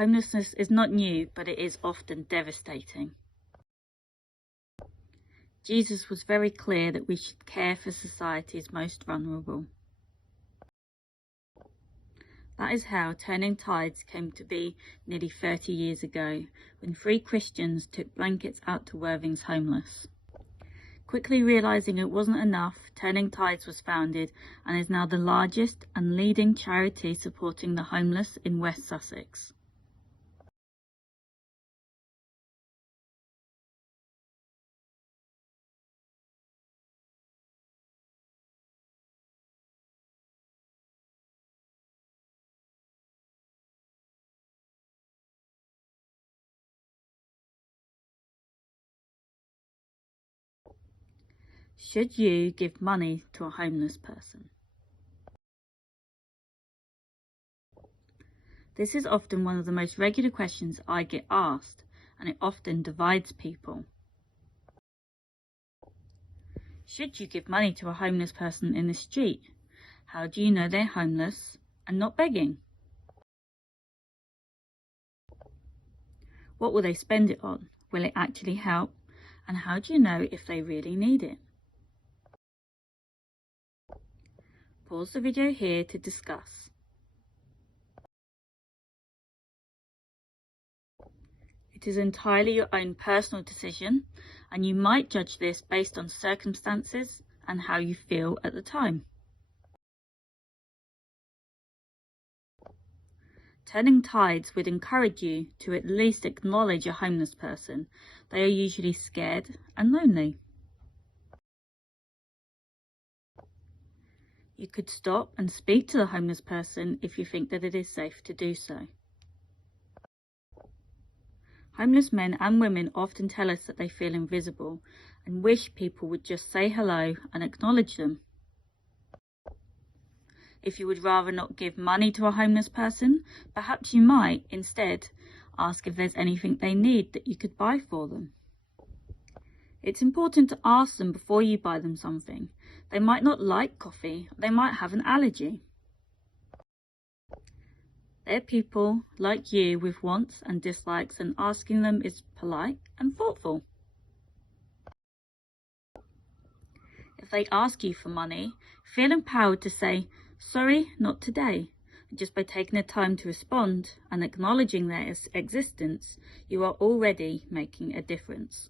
Homelessness is not new, but it is often devastating. Jesus was very clear that we should care for society's most vulnerable. That is how Turning Tides came to be nearly 30 years ago, when 3 Christians took blankets out to Worthing's homeless. Quickly realising it wasn't enough, Turning Tides was founded and is now the largest and leading charity supporting the homeless in West Sussex. Should you give money to a homeless person? This is often one of the most regular questions I get asked, and it often divides people. Should you give money to a homeless person in the street? How do you know they're homeless and not begging? What will they spend it on? Will it actually help? And how do you know if they really need it? Pause the video here to discuss. It is entirely your own personal decision, and you might judge this based on circumstances and how you feel at the time. Turning Tides would encourage you to at least acknowledge a homeless person. They are usually scared and lonely. You could stop and speak to the homeless person if you think that it is safe to do so. Homeless men and women often tell us that they feel invisible and wish people would just say hello and acknowledge them. If you would rather not give money to a homeless person, perhaps you might instead ask if there's anything they need that you could buy for them. It's important to ask them before you buy them something. They might not like coffee, they might have an allergy. They're people like you with wants and dislikes, and asking them is polite and thoughtful. If they ask you for money, feel empowered to say, "Sorry, not today." And just by taking the time to respond and acknowledging their existence, you are already making a difference.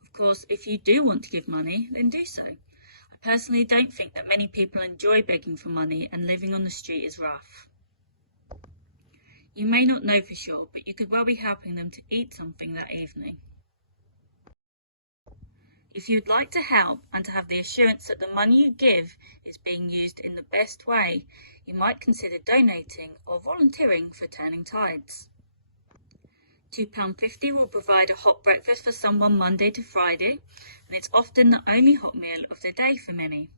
Of course, if you do want to give money, then do so. I personally don't think that many people enjoy begging for money, and living on the street is rough. You may not know for sure, but you could well be helping them to eat something that evening. If you'd like to help and to have the assurance that the money you give is being used in the best way, you might consider donating or volunteering for Turning Tides. £2.50 will provide a hot breakfast for someone Monday to Friday, and it's often the only hot meal of the day for many.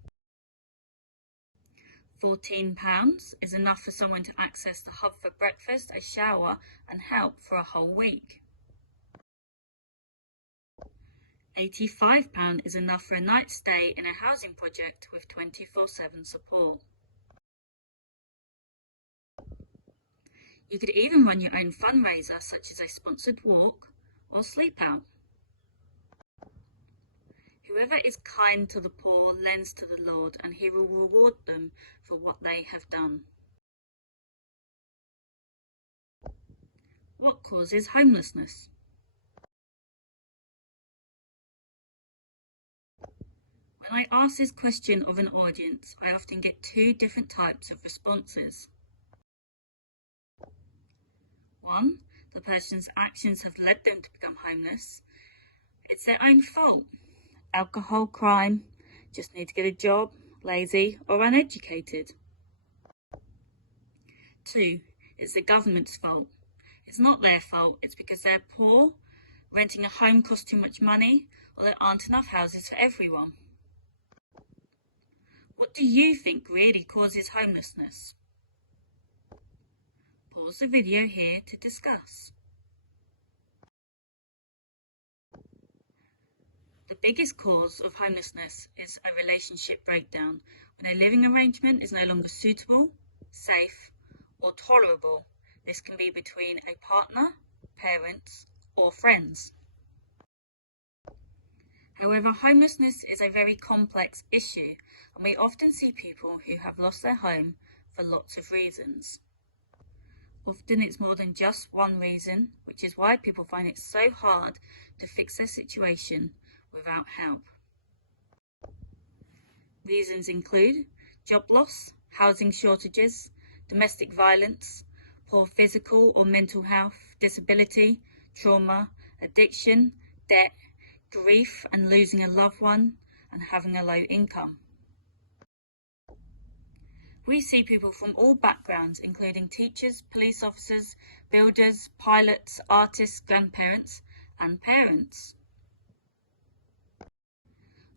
£14 is enough for someone to access the hub for breakfast, a shower and help for a whole week. £85 is enough for a night's stay in a housing project with 24/7 support. You could even run your own fundraiser, such as a sponsored walk or sleep out. Whoever is kind to the poor lends to the Lord, and he will reward them for what they have done. What causes homelessness? When I ask this question of an audience, I often get 2 different types of responses. 1, the person's actions have led them to become homeless. It's their own fault. Alcohol, crime, just need to get a job, lazy or uneducated. 2, it's the government's fault. It's not their fault, it's because they're poor, renting a home costs too much money, or there aren't enough houses for everyone. What do you think really causes homelessness? Pause the video here to discuss. The biggest cause of homelessness is a relationship breakdown, when a living arrangement is no longer suitable, safe, or tolerable. This can be between a partner, parents, or friends. However, homelessness is a very complex issue, and we often see people who have lost their home for lots of reasons. Often it's more than just one reason, which is why people find it so hard to fix their situation without help. Reasons include job loss, housing shortages, domestic violence, poor physical or mental health, disability, trauma, addiction, debt, grief and losing a loved one, and having a low income. We see people from all backgrounds, including teachers, police officers, builders, pilots, artists, grandparents, and parents.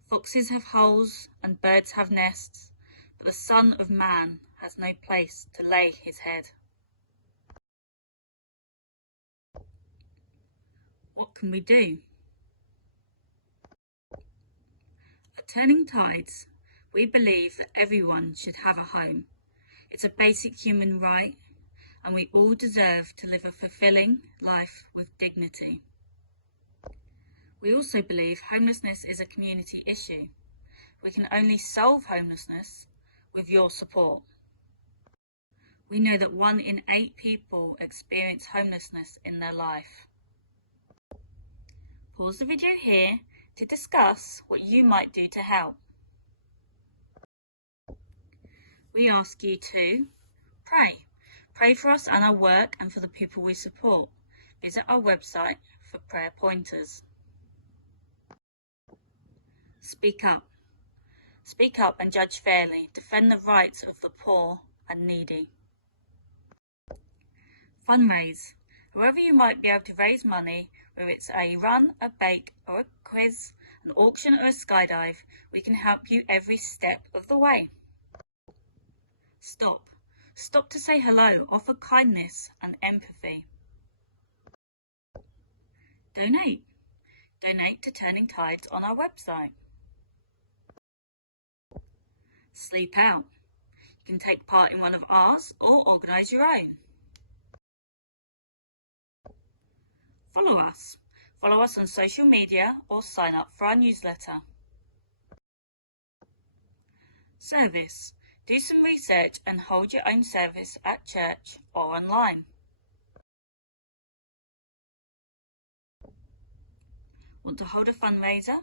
Foxes have holes and birds have nests, but the Son of Man has no place to lay his head. What can we do? At Turning Tides, we believe that everyone should have a home. It's a basic human right, and we all deserve to live a fulfilling life with dignity. We also believe homelessness is a community issue. We can only solve homelessness with your support. We know that 1 in 8 people experience homelessness in their life. Pause the video here to discuss what you might do to help. We ask you to pray. Pray for us and our work and for the people we support. Visit our website for prayer pointers. Speak up. Speak up and judge fairly. Defend the rights of the poor and needy. Fundraise. However you might be able to raise money, whether it's a run, a bake or a quiz, an auction or a skydive, we can help you every step of the way. Stop. Stop to say hello, offer kindness and empathy. Donate. Donate to Turning Tides on our website. Sleep out. You can take part in one of ours or organise your own. Follow us. Follow us on social media or sign up for our newsletter. Service. Do some research and hold your own service at church or online. Want to hold a fundraiser?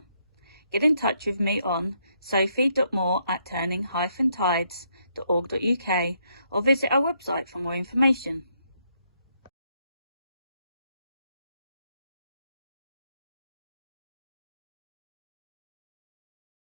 Get in touch with me on sophie.moore@turning-tides.org.uk or visit our website for more information.